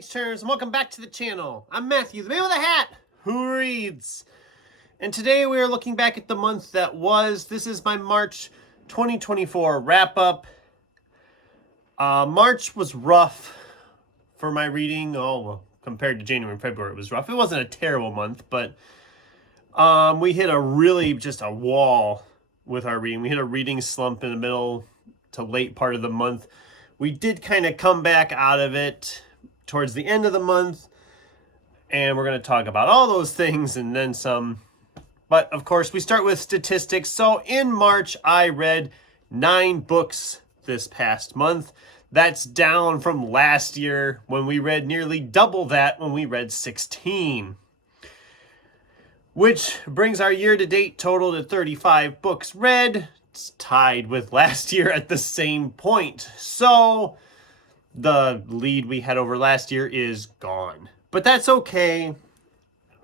page-turners, and welcome back to the channel. I'm Matthew, the man with a hat, who reads. And today we are looking back at the month that was. This is my March 2024 wrap-up. March was rough for my reading. Oh, well, compared to January and February, it was rough. It wasn't a terrible month, but we hit just a wall with our reading. We hit a reading slump in the middle to late part of the month. We did kind of come back out of it towards the end of the month, and we're going to talk about all those things and then some. But of course, we start with statistics. So in March, I read 9 books this past month. That's down from last year when we read nearly double that, when we read 16. Which brings our year-to-date total to 35 books read. It's tied with last year at the same point. So the lead we had over last year is gone. But that's okay.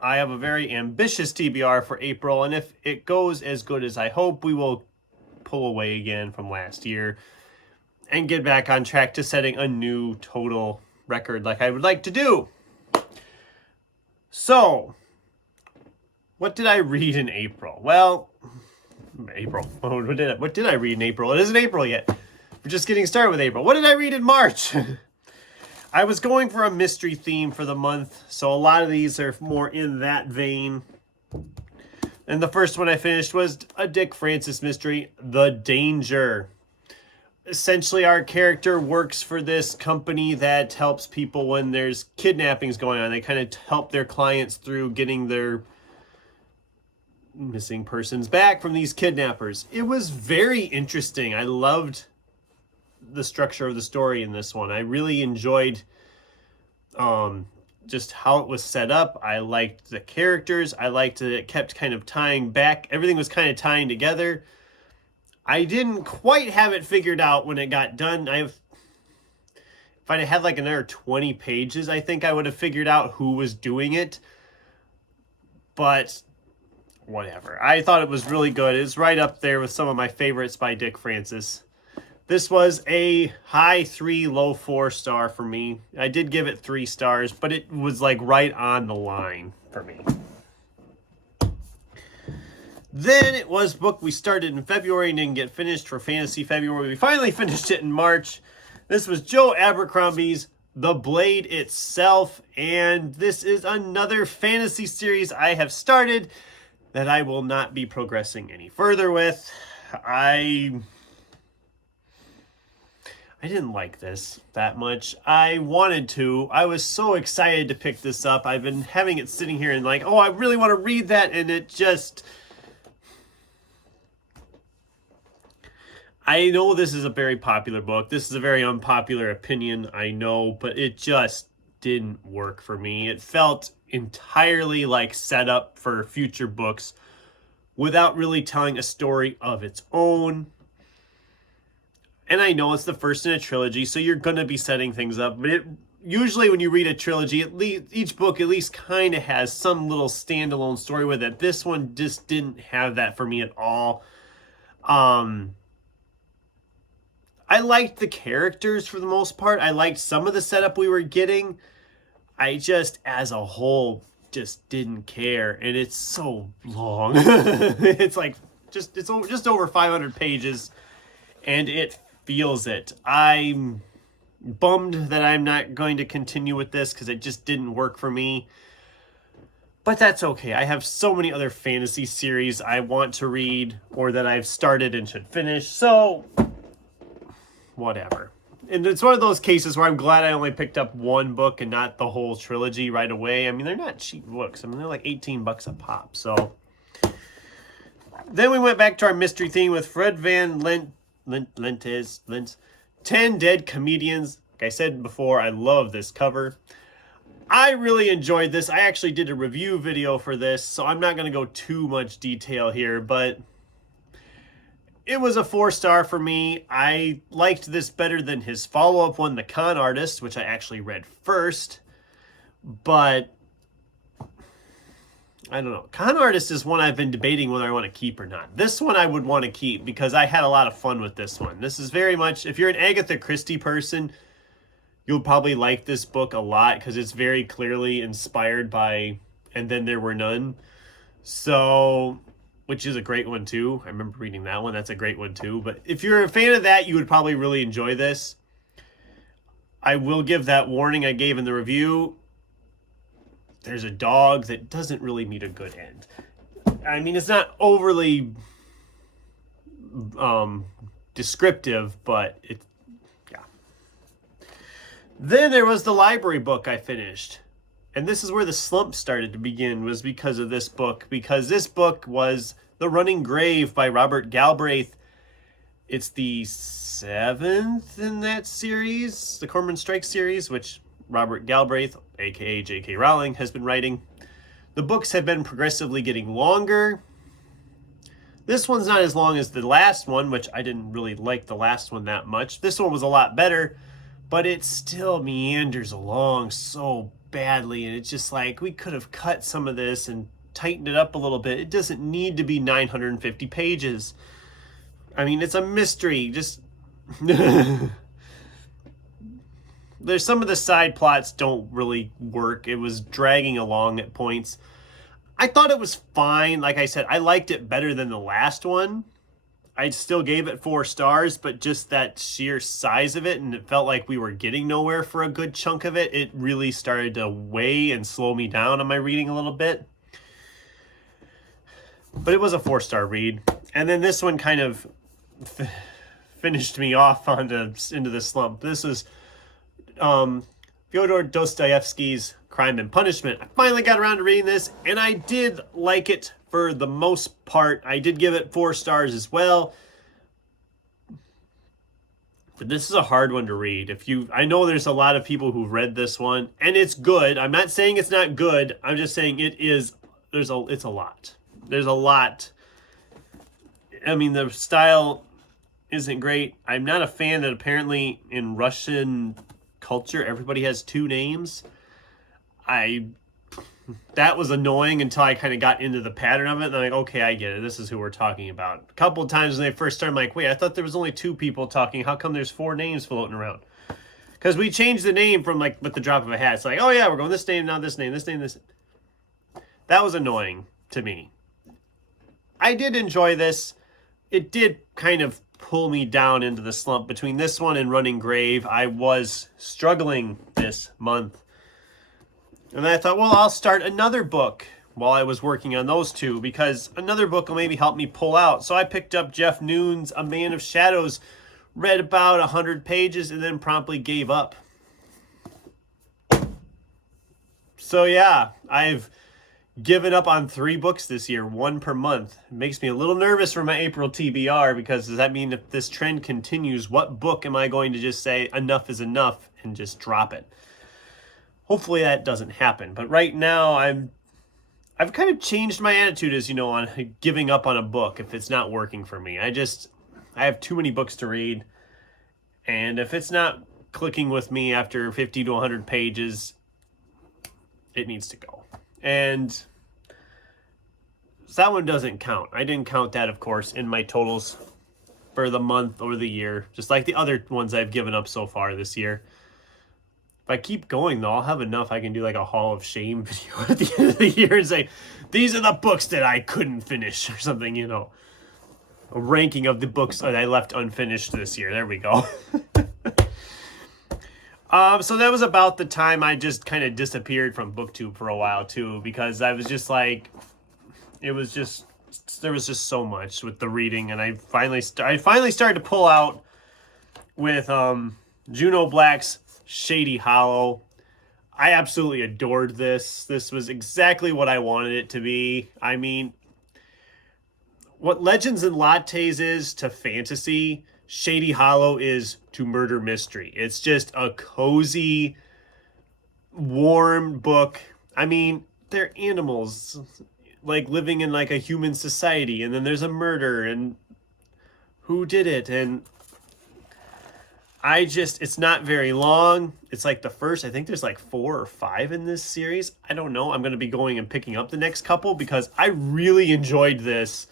I have a very ambitious TBR for April, and if it goes as good as I hope, we will pull away again from last year and get back on track to setting a new total record like I would like to do. So, what did I read in April? Well, April. What did I read in April? It isn't April yet. We're just getting started with April. What did I read in March? I was going for a mystery theme for the month, so a lot of these are more in that vein. And the first one I finished was a Dick Francis mystery, The Danger. Essentially, our character works for this company that helps people when there's kidnappings going on. They kind of help their clients through getting their missing persons back from these kidnappers. It was very interesting. I loved the structure of the story in this one. I really enjoyed just how it was set up. I liked the characters. I liked that it kept kind of tying back. Everything was kind of tying together. I didn't quite have it figured out when it got done. If I'd had like another 20 pages, I think I would have figured out who was doing it. But whatever. I thought it was really good. It's right up there with some of my favorites by Dick Francis. This was a high 3, low 4 star for me. I did give it 3 stars, but it was like right on the line for me. Then it was a book we started in February and didn't get finished for Fantasy February. We finally finished it in March. This was Joe Abercrombie's The Blade Itself, and this is another fantasy series I have started that I will not be progressing any further with. I didn't like this that much. I wanted to. I was so excited to pick this up. I've been having it sitting here and like, oh, I really want to read that, and it just... I know this is a very popular book. This is a very unpopular opinion, I know, but it just didn't work for me. It felt entirely like set up for future books without really telling a story of its own. And I know it's the first in a trilogy, so you're going to be setting things up, but usually when you read a trilogy, each book at least kind of has some little standalone story with it. This one just didn't have that for me at all. I liked the characters for the most part. I liked some of the setup we were getting. I just, as a whole, just didn't care. And it's so long. It's like, just over 500 pages. And it feels it. I'm bummed that I'm not going to continue with this because it just didn't work for me. But that's okay. I have so many other fantasy series I want to read or that I've started and should finish. So... whatever. And it's one of those cases where I'm glad I only picked up one book and not the whole trilogy right away. I mean, they're not cheap books. I mean, they're like $18 a pop. So then we went back to our mystery theme with Fred Van Lent's 10 Dead Comedians. Like I said before, I love this cover. I really enjoyed this. I actually did a review video for this, so I'm not going to go too much detail here, but it was a 4-star for me. I liked this better than his follow-up one, The Con Artist, which I actually read first. But I don't know. Con Artist is one I've been debating whether I want to keep or not. This one I would want to keep because I had a lot of fun with this one. This is very much, if you're an Agatha Christie person, You'll probably like this book a lot because it's very clearly inspired by And Then There Were None. So, which is a great one too. I remember reading that one. That's a great one too. But if you're a fan of that, you would probably really enjoy this. I will give that warning I gave in the review. There's a dog that doesn't really meet a good end. I mean, it's not overly descriptive, but it, yeah. Then there was the library book I finished. And this is where the slump started to begin, was because of this book. Because this book was The Running Grave by Robert Galbraith. It's the 7th in that series, the Cormoran Strike series, which Robert Galbraith, aka J.K. Rowling, has been writing. The books have been progressively getting longer. This one's not as long as the last one, which I didn't really like the last one that much. This one was a lot better, but it still meanders along so badly, and it's just like, we could have cut some of this and tightened it up a little bit. It doesn't need to be 950 pages. I mean, it's a mystery. Just there's some of the side plots don't really work. It was dragging along at points. I thought it was fine. Like I said, I liked it better than the last one. I still gave it 4 stars, but just that sheer size of it, and it felt like we were getting nowhere for a good chunk of it, it really started to weigh and slow me down on my reading a little bit. But it was a 4-star read. And then this one kind of finished me off into the slump. This was Fyodor Dostoevsky's Crime and Punishment. I finally got around to reading this, and I did like it for the most part. I did give it 4 stars as well. But this is a hard one to read. I know there's a lot of people who've read this one, and it's good. I'm not saying it's not good. I'm just saying it's a lot. There's a lot. I mean, the style isn't great. I'm not a fan that apparently in Russian culture everybody has 2 names. That was annoying until I kind of got into the pattern of it. And I'm like, okay, I get it. This is who we're talking about. A couple of times when they first started, I'm like, wait, I thought there was only 2 people talking. How come there's 4 names floating around? Because we changed the name from like with the drop of a hat. It's like, oh yeah, we're going this name, now this name, this name, this. That was annoying to me. I did enjoy this. It did kind of pull me down into the slump. Between this one and Running Grave, I was struggling this month. And I thought, well, I'll start another book while I was working on those 2, because another book will maybe help me pull out. So I picked up Jeff Noon's A Man of Shadows, read about 100 pages, and then promptly gave up. So yeah, I've given up on 3 books this year, 1 per month. It makes me a little nervous for my April TBR, because does that mean if this trend continues, what book am I going to just say enough is enough and just drop it? Hopefully that doesn't happen. But right now I've kind of changed my attitude, as you know, on giving up on a book if it's not working for me. I have too many books to read, and if it's not clicking with me after 50 to 100 pages, it needs to go. And so that one doesn't count. I didn't count that, of course, in my totals for the month or the year, just like the other ones I've given up so far this year. If I keep going, though, I'll have enough. I can do like a Hall of Shame video at the end of the year and say, these are the books that I couldn't finish, or something, you know. A ranking of the books that I left unfinished this year. There we go. So that was about the time I just kind of disappeared from BookTube for a while too, because I was just like, there was just so much with the reading, and I finally started to pull out with Juno Black's Shady Hollow. I absolutely adored this. This was exactly what I wanted it to be. I mean, what Legends and Lattes is to fantasy, Shady Hollow is to murder mystery. It's just a cozy, warm book. I mean, they're animals, like living in like a human society, and then there's a murder, and who did it? And it's not very long. It's like the first, I think there's like 4 or 5 in this series. I don't know. I'm going to be going and picking up the next couple because I really enjoyed this.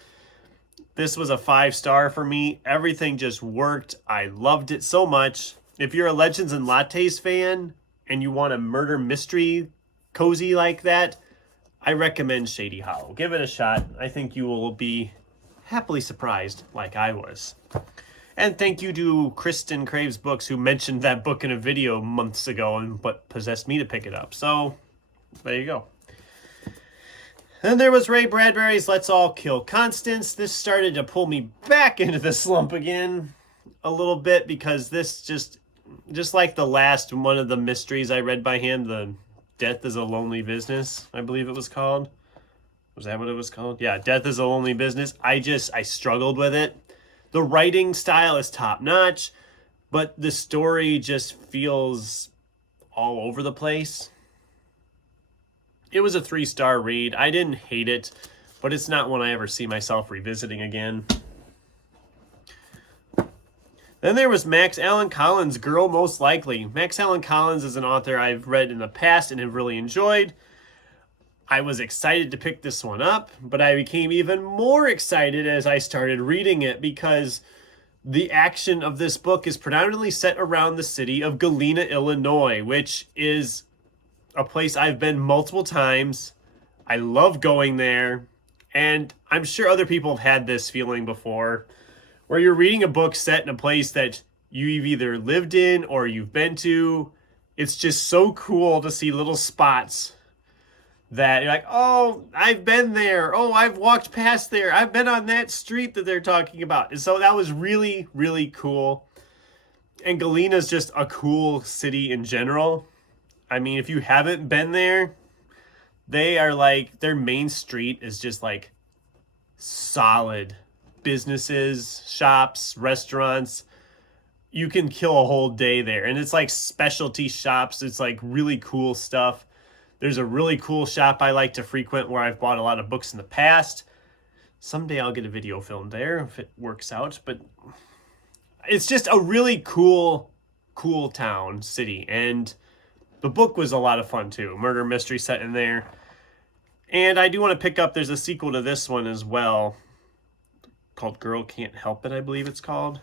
This was a 5-star for me. Everything just worked. I loved it so much. if you're a Legends and Lattes fan and you want a murder mystery cozy like that, I recommend Shady Hollow. Give it a shot. I think you will be happily surprised like I was. And thank you to Kristen Craves Books, who mentioned that book in a video months ago and what possessed me to pick it up. So, there you go. Then there was Ray Bradbury's Let's All Kill Constance. This started to pull me back into the slump again a little bit, because this just like the last one of the mysteries I read by him, the Death is a Lonely Business, I believe it was called. Was that what it was called? Yeah, Death is a Lonely Business. I struggled with it. The writing style is top notch, but the story just feels all over the place. It was a 3-star read. I didn't hate it, but it's not one I ever see myself revisiting again. Then there was Max Allan Collins' Girl Most Likely. Max Allan Collins is an author I've read in the past and have really enjoyed. I was excited to pick this one up, but I became even more excited as I started reading it, because the action of this book is predominantly set around the city of Galena, Illinois, which is a place I've been multiple times. I love going there, and I'm sure other people have had this feeling before, where you're reading a book set in a place that you've either lived in or you've been to. It's just so cool to see little spots that you're like, oh, I've been there. Oh, I've walked past there. I've been on that street that they're talking about. And so that was really, really cool. And Galena's just a cool city in general. I mean, if you haven't been there, they are like, their main street is just like solid businesses, shops, restaurants. You can kill a whole day there. And it's like specialty shops. It's like really cool stuff. There's a really cool shop I like to frequent where I've bought a lot of books in the past. Someday I'll get a video filmed there if it works out. But it's just a really cool town, city. And the book was a lot of fun too. Murder mystery set in there. And I do want to pick up, there's a sequel to this one as well, called Girl Can't Help It, I believe it's called.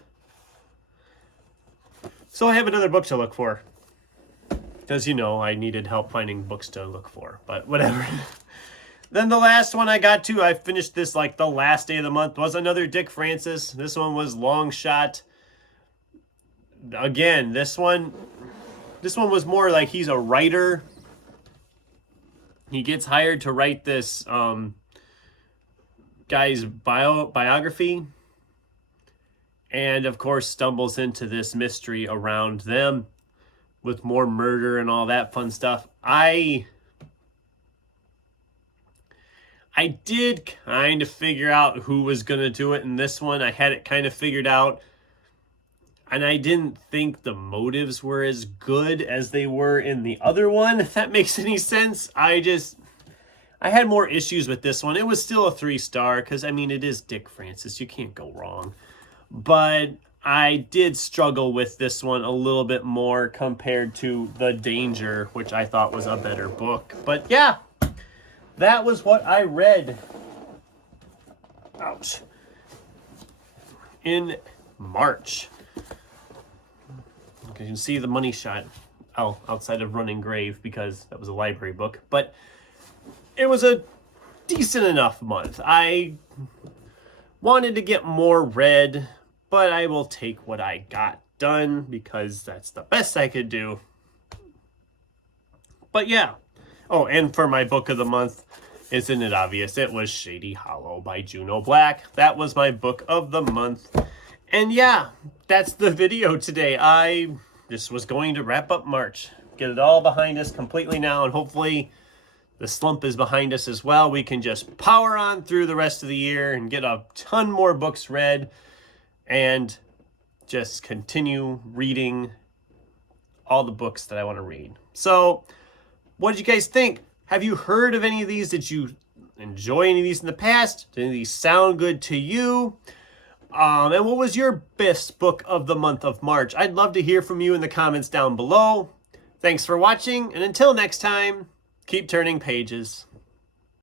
So I have another book to look for. Because, you know, I needed help finding books to look for. But whatever. Then the last one I got to, I finished this like the last day of the month, was another Dick Francis. This one was Long Shot. Again, this one was more like he's a writer. He gets hired to write this guy's biography. And, of course, stumbles into this mystery around them with more murder and all that fun stuff. I did kind of figure out who was going to do it in this one. I had it kind of figured out. And I didn't think the motives were as good as they were in the other one, if that makes any sense. I had more issues with this one. It was still a 3-star because, I mean, it is Dick Francis. You can't go wrong. But I did struggle with this one a little bit more compared to The Danger, which I thought was a better book. But yeah, that was what I read. Ouch. In March. You can see the money shot outside of Running Grave because that was a library book. But it was a decent enough month. I wanted to get more read, but I will take what I got done because that's the best I could do. But yeah. Oh, and for my book of the month, isn't it obvious? It was Shady Hollow by Juno Black. That was my book of the month. And yeah, that's the video today. I just was going to wrap up March. Get it all behind us completely now, and hopefully the slump is behind us as well. We can just power on through the rest of the year and get a ton more books read and just continue reading all the books that I want to read. So, what did you guys think? Have you heard of any of these? Did you enjoy any of these in the past? Did any of these sound good to you? And what was your best book of the month of March? I'd love to hear from you in the comments down below. Thanks for watching, and until next time, keep turning pages.